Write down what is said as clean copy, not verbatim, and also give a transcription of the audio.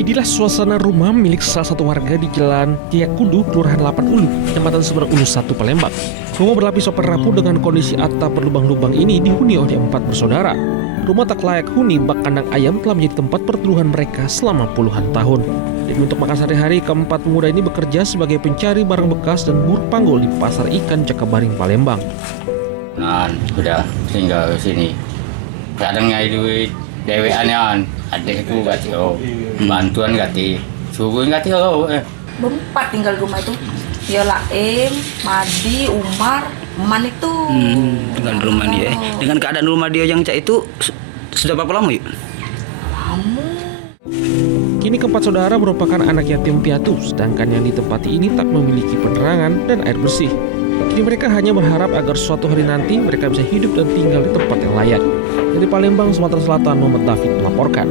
Inilah suasana rumah milik salah satu warga di Jalan Kiyakudu, Kelurahan 8 Ulu, Kecamatan Sumber Ulu 1, Palembang. Rumah berlapis super rapuh dengan kondisi atap berlubang-lubang ini dihuni oleh 4 bersaudara. Rumah tak layak huni bak kandang ayam telah menjadi tempat perteduhan mereka selama puluhan tahun. Demi untuk makan sehari-hari, keempat pemuda ini bekerja sebagai pencari barang bekas dan buruh panggul di Pasar Ikan Cakabaring, Palembang. Nah, udah tinggal di sini. Kadang nyari duit, dewean adikku gati bantuan gati, subuh gati Berempat tinggal di rumah itu. Ya Laim, Madi, Umar, Man itu. Tinggal di rumah dia. Dengan keadaan rumah dia yang cak itu sudah berapa lama yuk? Lama. Kini keempat saudara merupakan anak yatim piatu, sedangkan yang ditempati ini tak memiliki penerangan dan air bersih. Kini mereka hanya berharap agar suatu hari nanti mereka bisa hidup dan tinggal di tempat yang layak. Dari Palembang, Sumatera Selatan, Muhammad David melaporkan.